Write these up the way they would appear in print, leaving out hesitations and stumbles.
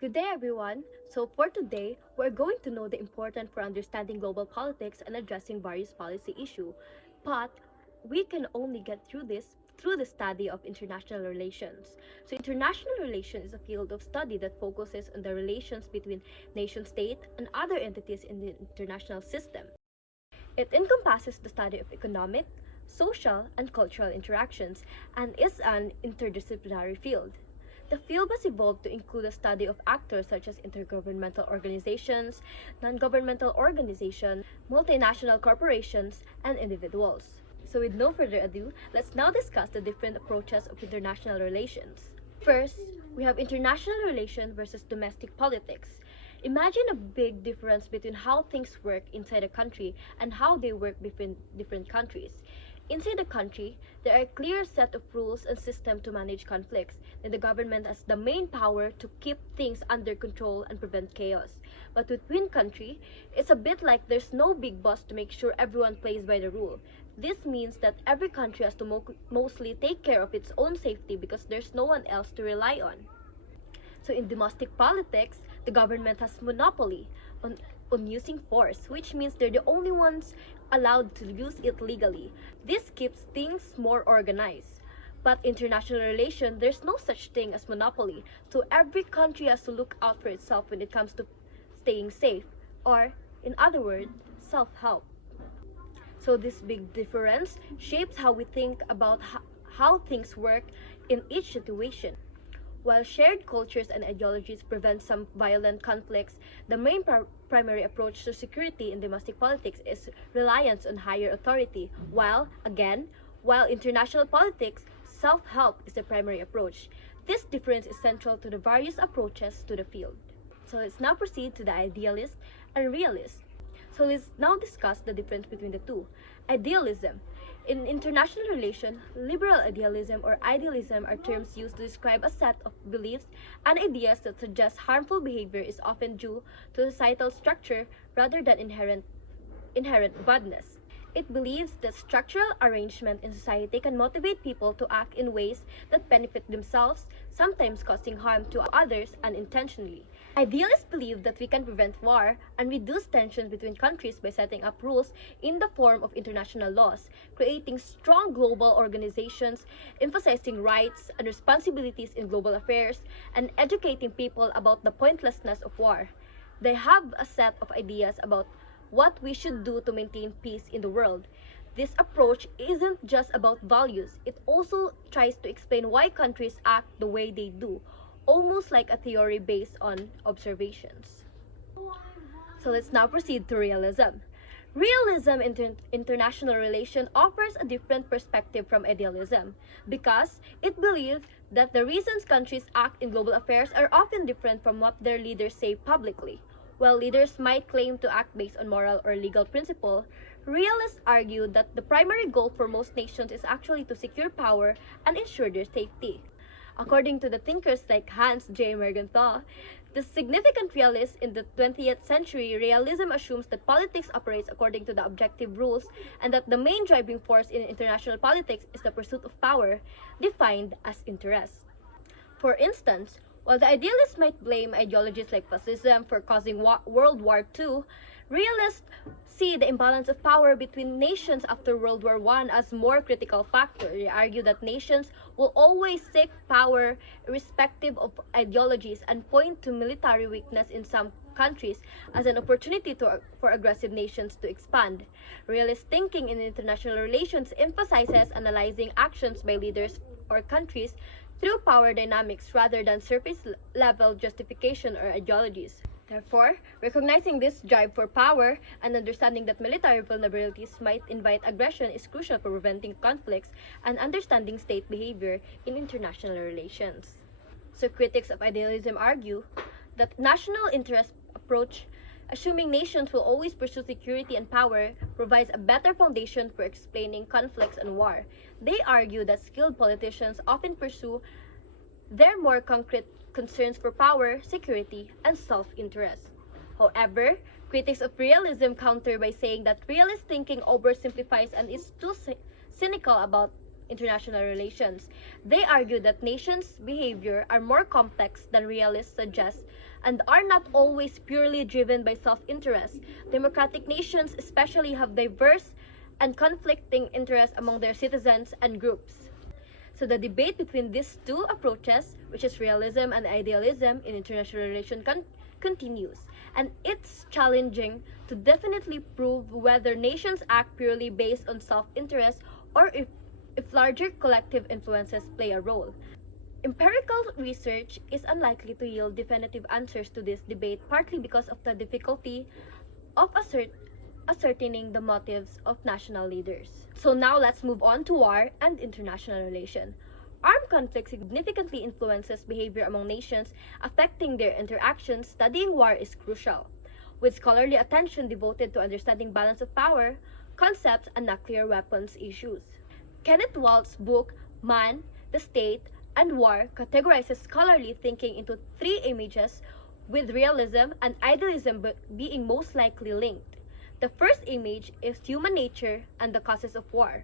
Good day, everyone. So, for today, we're going to know the importance for understanding global politics and addressing various policy issues. But we can only get through this through the study of international relations. So, international relations is a field of study that focuses on the relations between nation state and other entities in the international system. It encompasses the study of economic, social, and cultural interactions and is an interdisciplinary field. The field was evolved to include a study of actors such as intergovernmental organizations, non-governmental organizations, multinational corporations, and individuals. So with no further ado, let's now discuss the different approaches of international relations. First, we have international relations versus domestic politics. Imagine a big difference between how things work inside a country and how they work between different countries. Inside a country, there are a clear set of rules and system to manage conflicts, and the government has the main power to keep things under control and prevent chaos. But within country, it's a bit like there's no big boss to make sure everyone plays by the rule. This means that every country has to mostly take care of its own safety because there's no one else to rely on. So in domestic politics, the government has monopoly on using force, which means they're the only ones allowed to use it legally. This keeps things more organized. But international relations, there's no such thing as monopoly. So every country has to look out for itself when it comes to staying safe, or in other words, self-help. So this big difference shapes how we think about how things work in each situation. While shared cultures and ideologies prevent some violent conflicts, the main primary approach to security in domestic politics is reliance on higher authority, while international politics, self-help is the primary approach. This difference is central to the various approaches to the field. So let's now proceed to the idealist and realist. So let's now discuss the difference between the two. Idealism. In international relations, liberal idealism or idealism are terms used to describe a set of beliefs and ideas that suggest harmful behavior is often due to societal structure rather than inherent badness. It believes that structural arrangement in society can motivate people to act in ways that benefit themselves, sometimes causing harm to others unintentionally. Idealists believe that we can prevent war and reduce tensions between countries by setting up rules in the form of international laws, creating strong global organizations, emphasizing rights and responsibilities in global affairs, and educating people about the pointlessness of war. They have a set of ideas about what we should do to maintain peace in the world. This approach isn't just about values, it also tries to explain why countries act the way they do, almost like a theory based on observations. So let's now proceed to realism. Realism in international relations offers a different perspective from idealism because it believes that the reasons countries act in global affairs are often different from what their leaders say publicly. While leaders might claim to act based on moral or legal principle, realists argue that the primary goal for most nations is actually to secure power and ensure their safety. According to the thinkers like Hans J. Mergenthal, the significant realist in the 20th century, realism assumes that politics operates according to the objective rules and that the main driving force in international politics is the pursuit of power, defined as interest. For instance, while the idealists might blame ideologies like fascism for causing World War II, realists see the imbalance of power between nations after World War I as more critical factor. They argue that nations will always seek power irrespective of ideologies and point to military weakness in some countries as an opportunity for aggressive nations to expand. Realist thinking in international relations emphasizes analyzing actions by leaders or countries through power dynamics rather than surface-level justification or ideologies. Therefore, recognizing this drive for power and understanding that military vulnerabilities might invite aggression is crucial for preventing conflicts and understanding state behavior in international relations. So critics of idealism argue that national interest approach, assuming nations will always pursue security and power, provides a better foundation for explaining conflicts and war. They argue that skilled politicians often pursue their more concrete concerns for power, security, and self-interest. However, critics of realism counter by saying that realist thinking oversimplifies and is too cynical about international relations. They argue that nations' behavior are more complex than realists suggest and are not always purely driven by self-interest. Democratic nations especially have diverse and conflicting interests among their citizens and groups. So the debate between these two approaches, which is realism and idealism in international relations, continues. And it's challenging to definitely prove whether nations act purely based on self-interest or if larger collective influences play a role. Empirical research is unlikely to yield definitive answers to this debate, partly because of the difficulty of ascertaining the motives of national leaders. So now let's move on to war and international relations. Armed conflict significantly influences behavior among nations, affecting their interactions. Studying war is crucial, with scholarly attention devoted to understanding balance of power, concepts, and nuclear weapons issues. Kenneth Walt's book, Man, the State, and War categorizes scholarly thinking into three images, with realism and idealism being most likely linked. The first image is human nature and the causes of war.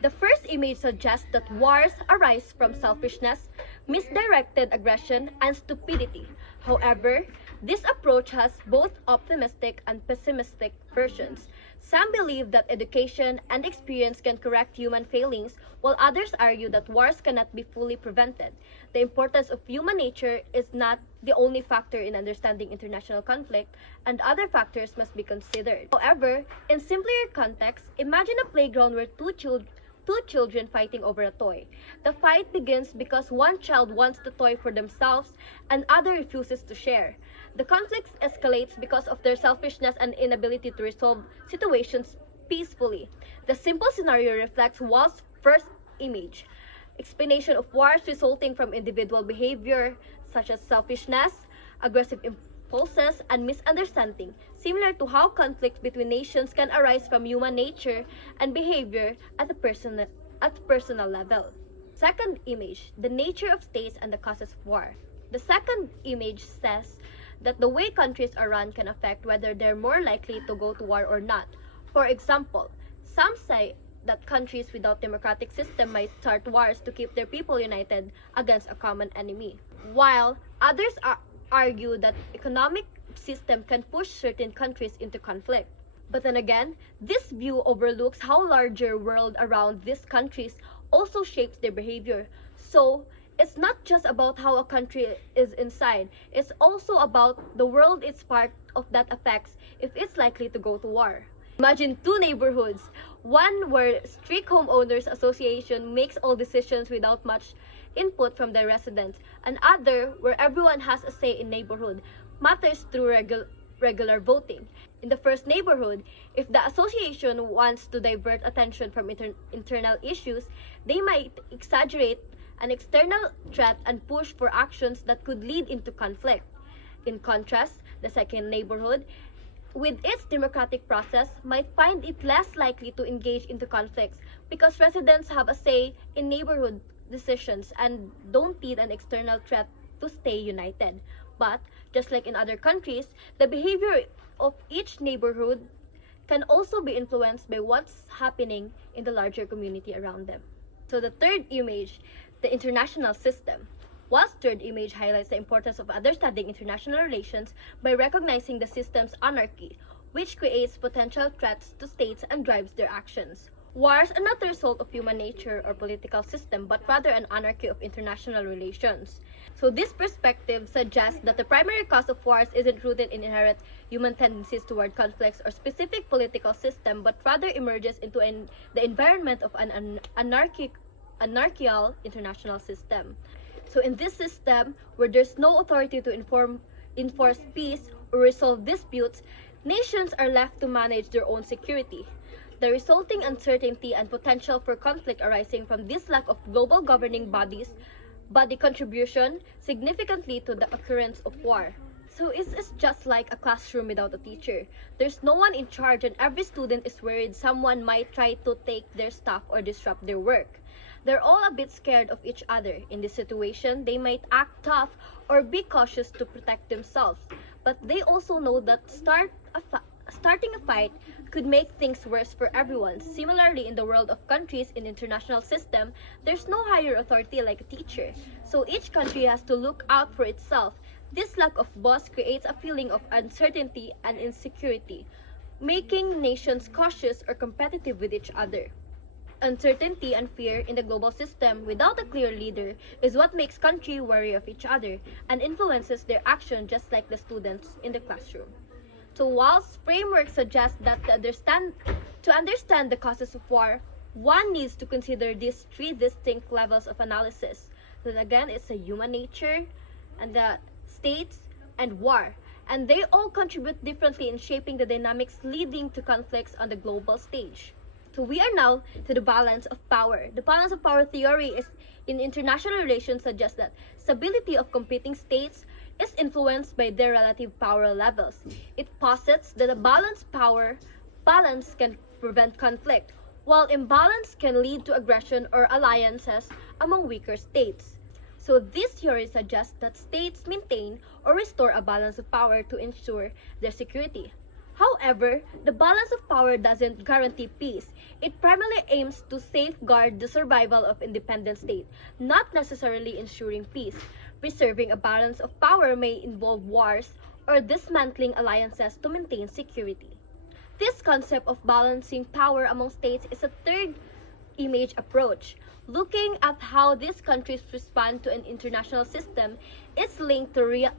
The first image suggests that wars arise from selfishness, misdirected aggression, and stupidity. However, this approach has both optimistic and pessimistic versions. Some believe that education and experience can correct human failings, while others argue that wars cannot be fully prevented. The importance of human nature is not the only factor in understanding international conflict, and other factors must be considered. However, in simpler contexts, imagine a playground where two children fighting over a toy. The fight begins because one child wants the toy for themselves and other refuses to share. The conflict escalates because of their selfishness and inability to resolve situations peacefully. The simple scenario reflects Wall's first image. Explanation of wars resulting from individual behavior such as selfishness, aggressive impulses, and misunderstanding, similar to how conflicts between nations can arise from human nature and behavior at personal level. Second image, the nature of states and the causes of war. The second image says that the way countries are run can affect whether they're more likely to go to war or not. For example, some say that countries without democratic system might start wars to keep their people united against a common enemy, while others argue that economic system can push certain countries into conflict. But then again, this view overlooks how larger world around these countries also shapes their behavior. So it's not just about how a country is inside, it's also about the world it's part of that affects if it's likely to go to war. Imagine two neighborhoods, one where strict homeowners association makes all decisions without much input from the residents, and other where everyone has a say in neighborhood matters through regular voting. In the first neighborhood, if the association wants to divert attention from internal issues, they might exaggerate an external threat and push for actions that could lead into conflict. In contrast, the second neighborhood, with its democratic process, might find it less likely to engage into conflicts because residents have a say in neighborhood decisions and don't need an external threat to stay united. But, just like in other countries, the behavior of each neighborhood can also be influenced by what's happening in the larger community around them. So the third image, the international system. Wall's third image highlights the importance of understanding international relations by recognizing the system's anarchy, which creates potential threats to states and drives their actions. Wars are not the result of human nature or political system, but rather an anarchy of international relations. So this perspective suggests that the primary cause of wars isn't rooted in inherent human tendencies toward conflicts or specific political system, but rather emerges into the environment of an anarchical international system. So in this system, where there's no authority to enforce peace or resolve disputes, nations are left to manage their own security. The resulting uncertainty and potential for conflict arising from this lack of global governing body contribution significantly to the occurrence of war. So it's just like a classroom without a teacher. There's no one in charge and every student is worried someone might try to take their stuff or disrupt their work. They're all a bit scared of each other. In this situation, they might act tough or be cautious to protect themselves. But they also know that Starting a fight could make things worse for everyone. Similarly, in the world of countries in international system, there's no higher authority like a teacher. So each country has to look out for itself. This lack of boss creates a feeling of uncertainty and insecurity, making nations cautious or competitive with each other. Uncertainty and fear in the global system without a clear leader is what makes countries wary of each other and influences their action just like the students in the classroom. So whilst framework suggests that to understand the causes of war, one needs to consider these three distinct levels of analysis. That again is the human nature and the states and war. And they all contribute differently in shaping the dynamics leading to conflicts on the global stage. So we are now to the balance of power. The balance of power theory is in international relations suggests that stability of competing states is influenced by their relative power levels. It posits that a balanced power balance can prevent conflict, while imbalance can lead to aggression or alliances among weaker states. So this theory suggests that states maintain or restore a balance of power to ensure their security. However, the balance of power doesn't guarantee peace. It primarily aims to safeguard the survival of independent state, not necessarily ensuring peace. Preserving a balance of power may involve wars or dismantling alliances to maintain security. This concept of balancing power among states is a third image approach. Looking at how these countries respond to an international system is linked to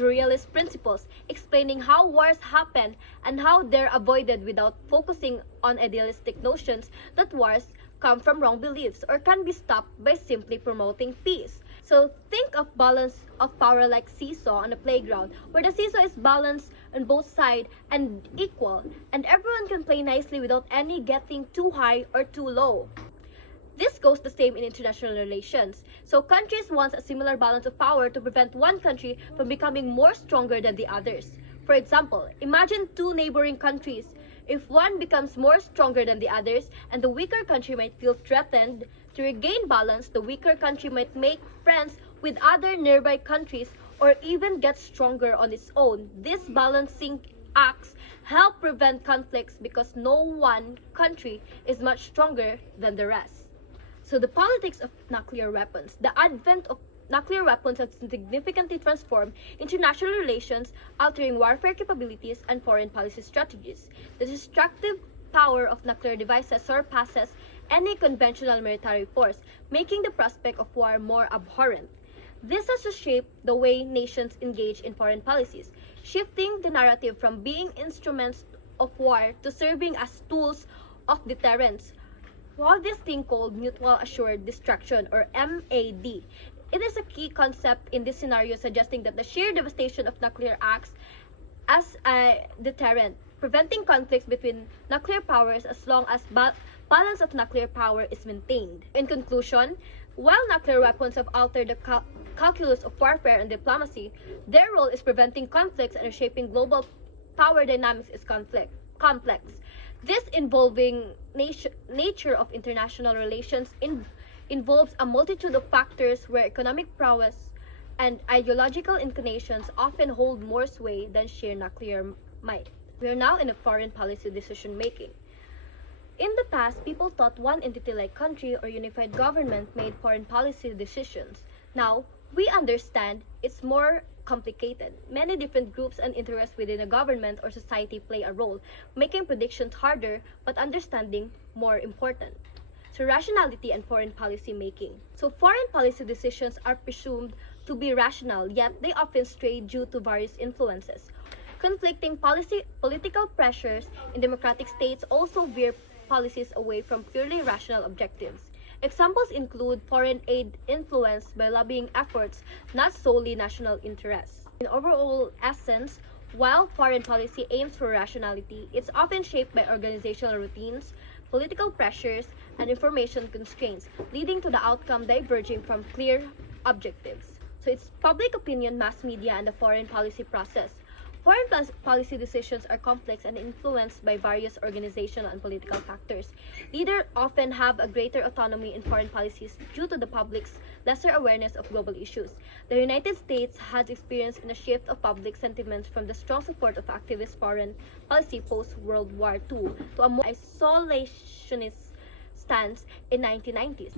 realist principles, explaining how wars happen and how they're avoided without focusing on idealistic notions that wars come from wrong beliefs or can be stopped by simply promoting peace. So think of balance of power like seesaw on a playground, where the seesaw is balanced on both sides and equal, and everyone can play nicely without any getting too high or too low. This goes the same in international relations. So countries want a similar balance of power to prevent one country from becoming more stronger than the others. For example, imagine two neighboring countries. If one becomes more stronger than the others and the weaker country might feel threatened, to regain balance, the weaker country might make friends with other nearby countries or even get stronger on its own. These balancing acts help prevent conflicts because no one country is much stronger than the rest. So the politics of nuclear weapons. The advent of nuclear weapons has significantly transformed international relations, altering warfare capabilities and foreign policy strategies. The destructive power of nuclear devices surpasses any conventional military force, making the prospect of war more abhorrent. This has shaped the way nations engage in foreign policies, shifting the narrative from being instruments of war to serving as tools of deterrence. While this thing called mutual assured destruction or MAD, it is a key concept in this scenario suggesting that the sheer devastation of nuclear acts as a deterrent, preventing conflicts between nuclear powers as long as balance of nuclear power is maintained. In conclusion, while nuclear weapons have altered the calculus of warfare and diplomacy, their role is preventing conflicts and reshaping global power dynamics is complex. This involving nature of international relations involves a multitude of factors where economic prowess and ideological inclinations often hold more sway than sheer nuclear might. We are now in a foreign policy decision making. In the past, people thought one entity-like country or unified government made foreign policy decisions. Now, we understand it's more complicated. Many different groups and interests within a government or society play a role, making predictions harder but understanding more important. So rationality and foreign policy making. So foreign policy decisions are presumed to be rational, yet they often stray due to various influences. Conflicting political pressures in democratic states also veer policies away from purely rational objectives. Examples include foreign aid influenced by lobbying efforts, not solely national interests. In overall essence, while foreign policy aims for rationality, it's often shaped by organizational routines, political pressures, and information constraints, leading to the outcome diverging from clear objectives. So it's public opinion, mass media, and the foreign policy process. Policy decisions are complex and influenced by various organizational and political factors. Leaders often have a greater autonomy in foreign policies due to the public's lesser awareness of global issues. The United States has experienced a shift of public sentiments from the strong support of activist foreign policy post-World War II to a more isolationist stance in 1990s.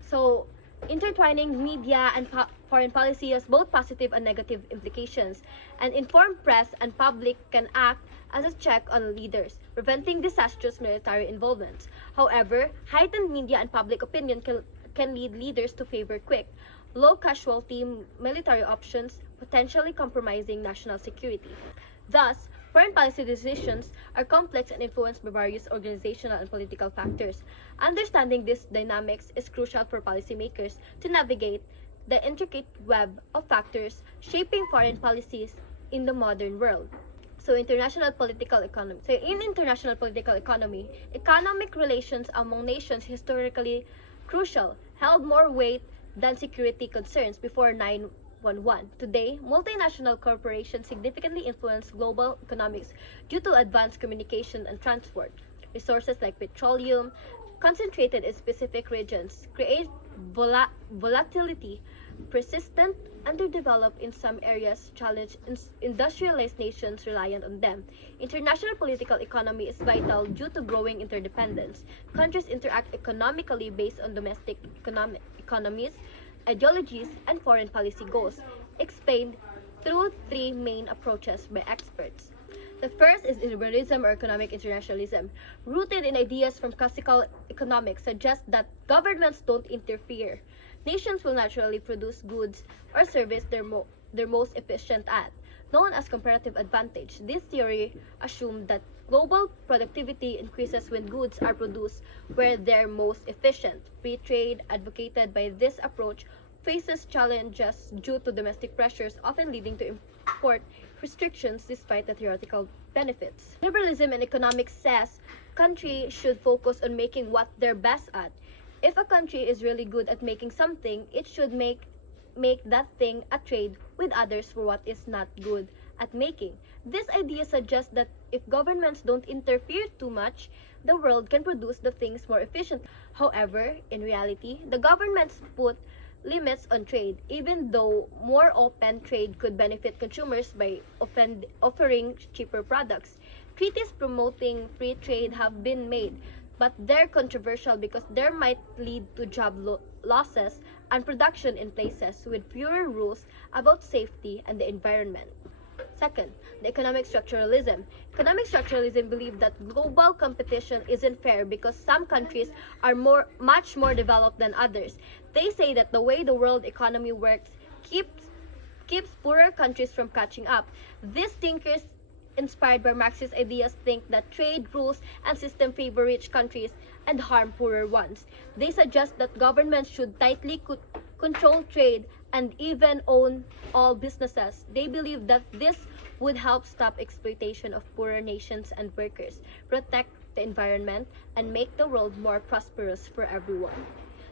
So, intertwining media and foreign policy has both positive and negative implications. An informed press and public can act as a check on leaders, preventing disastrous military involvement. However, heightened media and public opinion can lead leaders to favor quick, low casualty military options, potentially compromising national security. Thus, foreign policy decisions are complex and influenced by various organizational and political factors. Understanding these dynamics is crucial for policymakers to navigate the intricate web of factors shaping foreign policies in the modern world. So, international political economy. So, in international political economy, economic relations among nations historically crucial, held more weight than security concerns before 9/11. Today, multinational corporations significantly influence global economics due to advanced communication and transport. Resources like petroleum, concentrated in specific regions, create volatility. Persistent, underdeveloped in some areas, challenge industrialized nations reliant on them. International political economy is vital due to growing interdependence. Countries interact economically based on domestic economies, ideologies, and foreign policy goals, explained through three main approaches by experts. The first is liberalism or economic internationalism, rooted in ideas from classical economics, suggests that governments don't interfere. Nations will naturally produce goods or service they're most efficient at, known as comparative advantage. This theory assumed that global productivity increases when goods are produced where they're most efficient. Free trade, advocated by this approach, faces challenges due to domestic pressures, often leading to import restrictions despite the theoretical benefits. Liberalism in economics says countries should focus on making what they're best at. If a country is really good at making something, it should make that thing a trade with others for what is not good at making. This idea suggests that if governments don't interfere too much, the world can produce the things more efficiently. However, in reality, the governments put limits on trade, even though more open trade could benefit consumers by offering cheaper products. Treaties promoting free trade have been made, but they're controversial because they might lead to job losses and production in places with fewer rules about safety and the environment. Second, the economic structuralism. Economic structuralism believes that global competition isn't fair because some countries are much more developed than others. They say that the way the world economy works keeps poorer countries from catching up. These thinkers, inspired by Marxist ideas, think that trade rules and system favor rich countries and harm poorer ones. They suggest that governments should tightly control trade and even own all businesses. They believe that this would help stop exploitation of poorer nations and workers, protect the environment, and make the world more prosperous for everyone.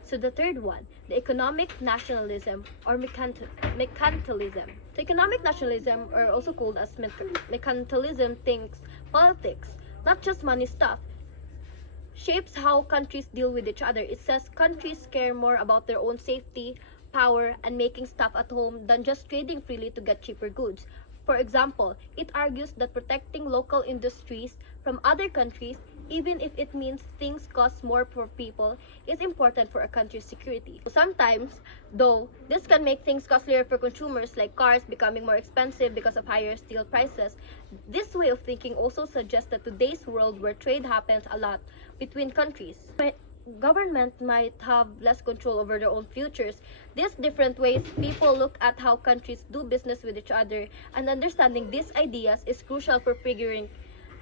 So the third one, the economic nationalism or mercantilism. So economic nationalism, or also called as mercantilism, thinks politics, not just money stuff, shapes how countries deal with each other. It says countries care more about their own safety, power, and making stuff at home than just trading freely to get cheaper goods. For example, it argues that protecting local industries from other countries, even if it means things cost more for people, is important for a country's security. Sometimes, though, this can make things costlier for consumers, like cars becoming more expensive because of higher steel prices. This way of thinking also suggests that today's world where trade happens a lot between countries, government might have less control over their own futures. These different ways people look at how countries do business with each other, and understanding these ideas is crucial for figuring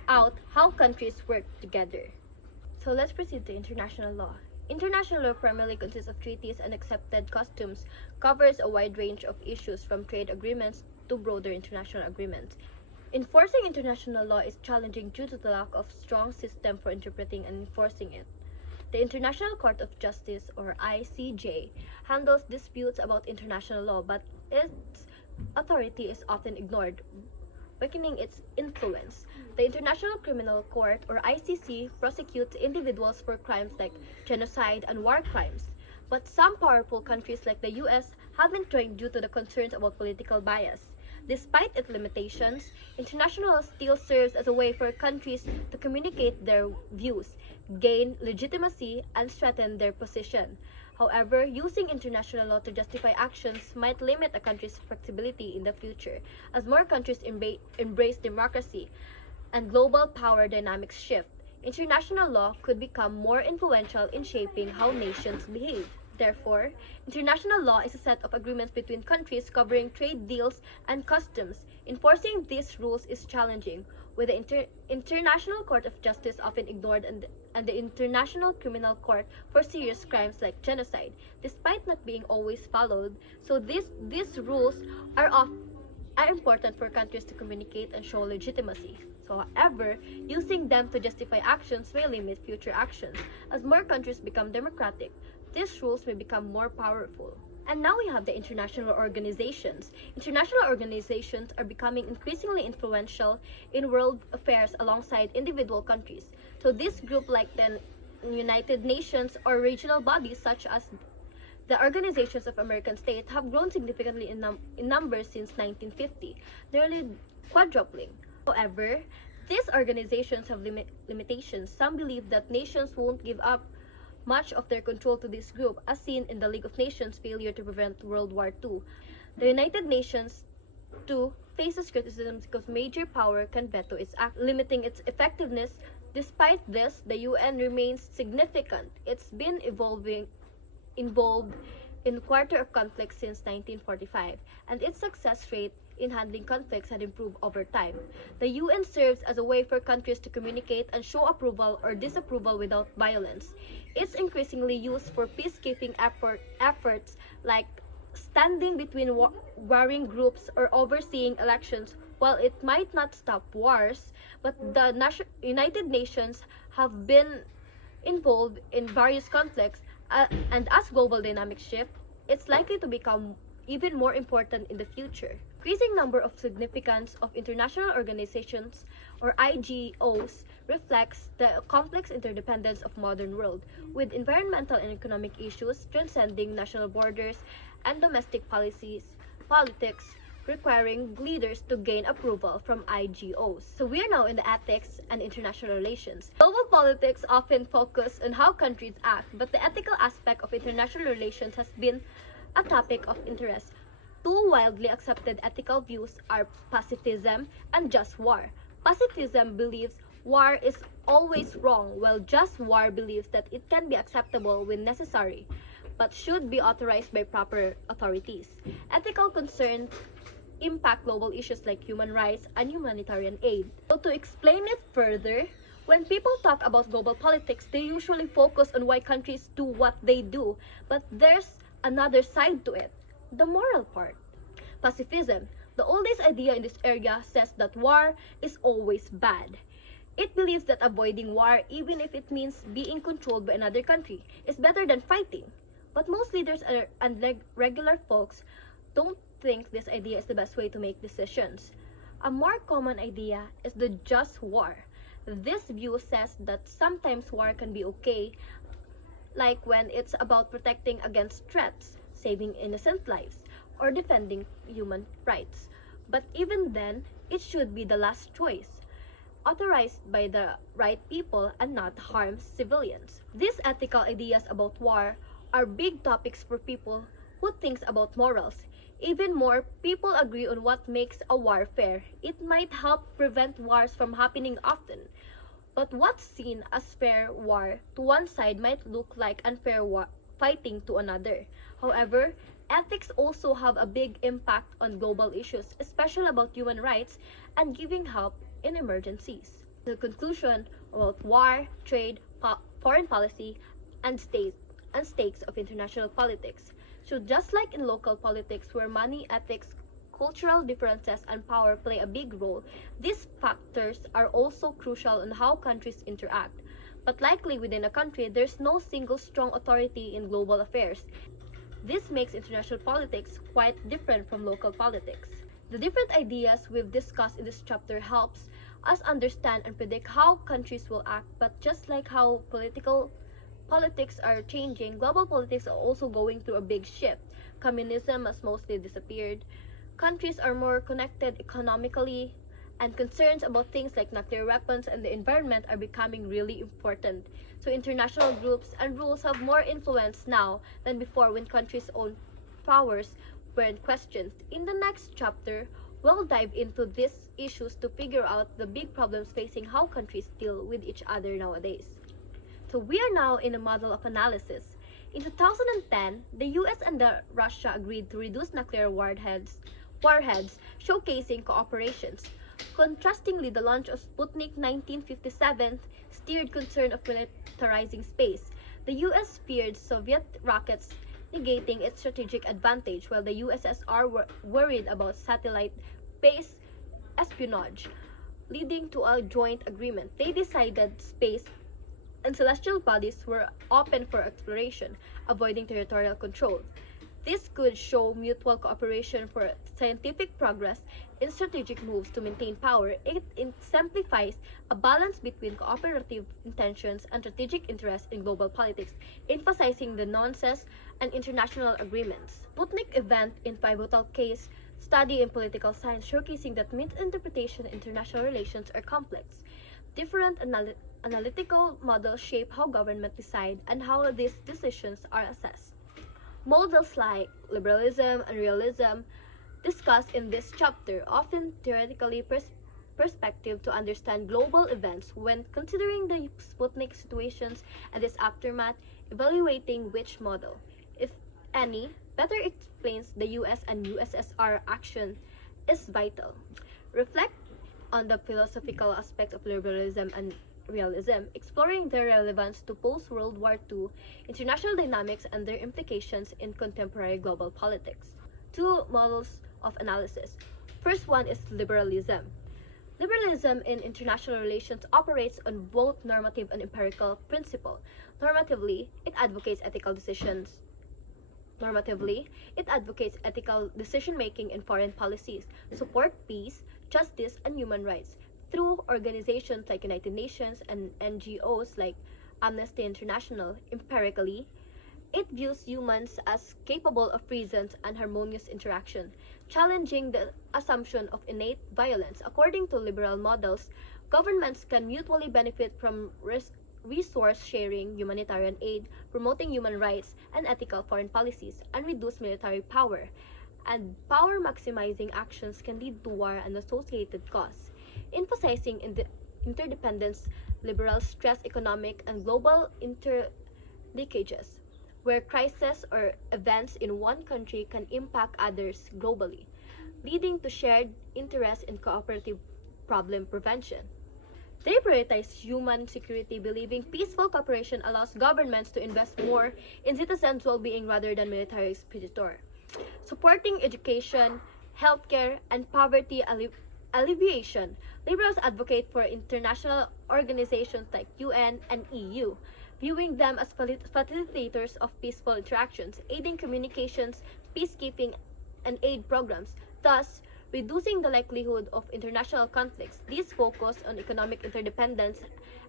out how countries work together. So let's proceed to international law. International law primarily consists of treaties and accepted customs, covers a wide range of issues from trade agreements to broader international agreements. Enforcing international law is challenging due to the lack of strong system for interpreting and enforcing it. The International Court of Justice, or ICJ, handles disputes about international law, but its authority is often ignored. weakening its influence. The International Criminal Court, or ICC, prosecutes individuals for crimes like genocide and war crimes. But some powerful countries like the US haven't joined due to the concerns about political bias. Despite its limitations, international law still serves as a way for countries to communicate their views, gain legitimacy, and strengthen their position. However, using international law to justify actions might limit a country's flexibility in the future, as more countries embrace democracy and global power dynamics shift. International law could become more influential in shaping how nations behave. Therefore, international law is a set of agreements between countries covering trade deals and customs. Enforcing these rules is challenging, with the International Court of Justice often ignored and the International Criminal Court for serious crimes like genocide, despite not being always followed. So these rules are important for countries to communicate and show legitimacy. So, however, using them to justify actions may limit future actions. As more countries become democratic, these rules may become more powerful. And now we have the international organizations. International organizations are becoming increasingly influential in world affairs alongside individual countries. So this group, like the United Nations or regional bodies such as the Organizations of American States, have grown significantly in numbers since 1950, nearly quadrupling. However, these organizations have limitations. Some believe that nations won't give up much of their control to this group, as seen in the League of Nations' failure to prevent World War II. The United Nations, too, faces criticism because major power can veto its act, limiting its effectiveness. Despite this, the UN remains significant. It's been involved in a quarter of conflicts since 1945, and its success rate in handling conflicts had improved over time. The UN serves as a way for countries to communicate and show approval or disapproval without violence. It's increasingly used for peacekeeping efforts like standing between warring groups or overseeing elections. While it might not stop wars, but the United Nations have been involved in various conflicts, and as global dynamics shift, it's likely to become even more important in the future. Increasing number of significance of international organizations or IGOs reflects the complex interdependence of modern world, with environmental and economic issues transcending national borders and domestic politics requiring leaders to gain approval from IGOs. So we are now in the ethics and international relations. Global politics often focus on how countries act, but the ethical aspect of international relations has been a topic of interest. Two widely accepted ethical views are pacifism and just war. Pacifism believes war is always wrong, while just war believes that it can be acceptable when necessary, but should be authorized by proper authorities. Ethical concerns impact global issues like human rights and humanitarian aid. So to explain it further, when people talk about global politics, they usually focus on why countries do what they do, but there's another side to it. The moral part. Pacifism, the oldest idea in this area, says that war is always bad. It believes that avoiding war, even if it means being controlled by another country, is better than fighting. But most leaders and regular folks don't think this idea is the best way to make decisions. A more common idea is the just war. This view says that sometimes war can be okay, like when it's about protecting against threats, saving innocent lives, or defending human rights. But even then, it should be the last choice, authorized by the right people and not harm civilians. These ethical ideas about war are big topics for people who think about morals. Even more, people agree on what makes a war fair. It might help prevent wars from happening often. But what's seen as fair war to one side might look like unfair war fighting to another. However, ethics also have a big impact on global issues, especially about human rights and giving help in emergencies. The conclusion about war, trade, foreign policy, and stakes of international politics. So just like in local politics where money, ethics, cultural differences, and power play a big role, these factors are also crucial in how countries interact. But likely within a country, there's no single strong authority in global affairs. This makes international politics quite different from local politics. The different ideas we've discussed in this chapter helps us understand and predict how countries will act, but just like how politics are changing, global politics are also going through a big shift. Communism has mostly disappeared. Countries are more connected economically, and concerns about things like nuclear weapons and the environment are becoming really important. So international groups and rules have more influence now than before when countries' own powers weren't questioned. In the next chapter, we'll dive into these issues to figure out the big problems facing how countries deal with each other nowadays. So we are now in a model of analysis. In 2010, the US and Russia agreed to reduce nuclear warheads, showcasing cooperations. Contrastingly, the launch of Sputnik 1957 stirred concern of militarizing space. The US feared Soviet rockets negating its strategic advantage, while the USSR were worried about satellite-based espionage, leading to a joint agreement. They decided space and celestial bodies were open for exploration, avoiding territorial control. This could show mutual cooperation for scientific progress in strategic moves to maintain power. It exemplifies a balance between cooperative intentions and strategic interests in global politics, emphasizing the nuances and international agreements. Sputnik event in pivotal case study in political science, showcasing that misinterpretation in international relations are complex. Different analytical models shape how governments decide and how these decisions are assessed. Models like liberalism and realism discussed in this chapter often theoretically perspective to understand global events when considering the Sputnik situations and its aftermath, evaluating which model, if any, better explains the US and USSR action is vital. Reflect on the philosophical aspects of liberalism and realism, exploring their relevance to post-World War II international dynamics and their implications in contemporary global politics. Two models of analysis. First one is liberalism. Liberalism in international relations operates on both normative and empirical principle. Normatively, it advocates ethical decision-making in foreign policies, support peace, justice, and human rights through organizations like United Nations and NGOs like Amnesty International. Empirically, it views humans as capable of reason and harmonious interaction, challenging the assumption of innate violence. According to liberal models, governments can mutually benefit from resource sharing, humanitarian aid, promoting human rights and ethical foreign policies, and reduce military power. And power maximizing actions can lead to war and associated costs. Emphasizing interdependence, liberals stress economic and global interlinkages, where crises or events in one country can impact others globally, leading to shared interest in cooperative problem prevention. They prioritize human security, believing peaceful cooperation allows governments to invest more in citizens' well-being rather than military expenditure. Supporting education, healthcare, and poverty alleviation, liberals advocate for international organizations like UN and EU, viewing them as facilitators of peaceful interactions, aiding communications, peacekeeping, and aid programs, thus reducing the likelihood of international conflicts. These focus on economic interdependence,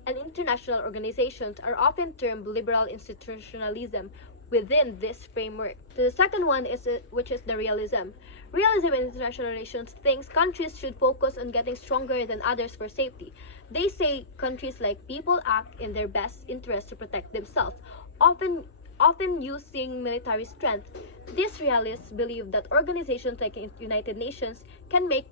and international organizations are often termed liberal institutionalism within this framework. The second one is which is the realism. Realism in international relations thinks countries should focus on getting stronger than others for safety. They say countries like people act in their best interest to protect themselves, often using military strength. These realists believe that organizations like United Nations can make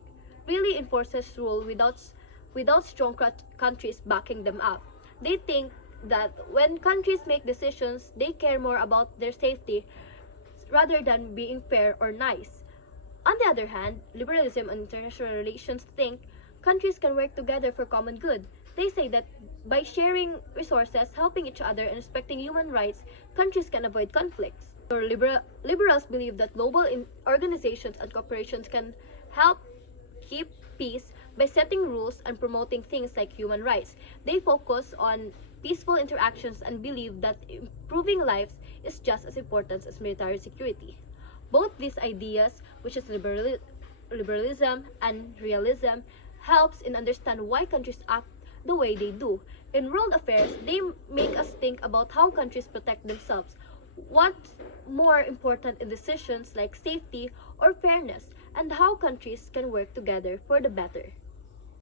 really enforces rule without strong countries backing them up. They think that when countries make decisions, they care more about their safety rather than being fair or nice. On the other hand, liberalism and international relations think countries can work together for common good. They say that by sharing resources, helping each other, and respecting human rights, countries can avoid conflicts. So liberals believe that global organizations and corporations can help keep peace by setting rules and promoting things like human rights. They focus on peaceful interactions and believe that improving lives is just as important as military security. Both these ideas, which is liberalism and realism helps in understand why countries act the way they do. In world affairs, they make us think about how countries protect themselves, what's more important in decisions like safety or fairness, and how countries can work together for the better.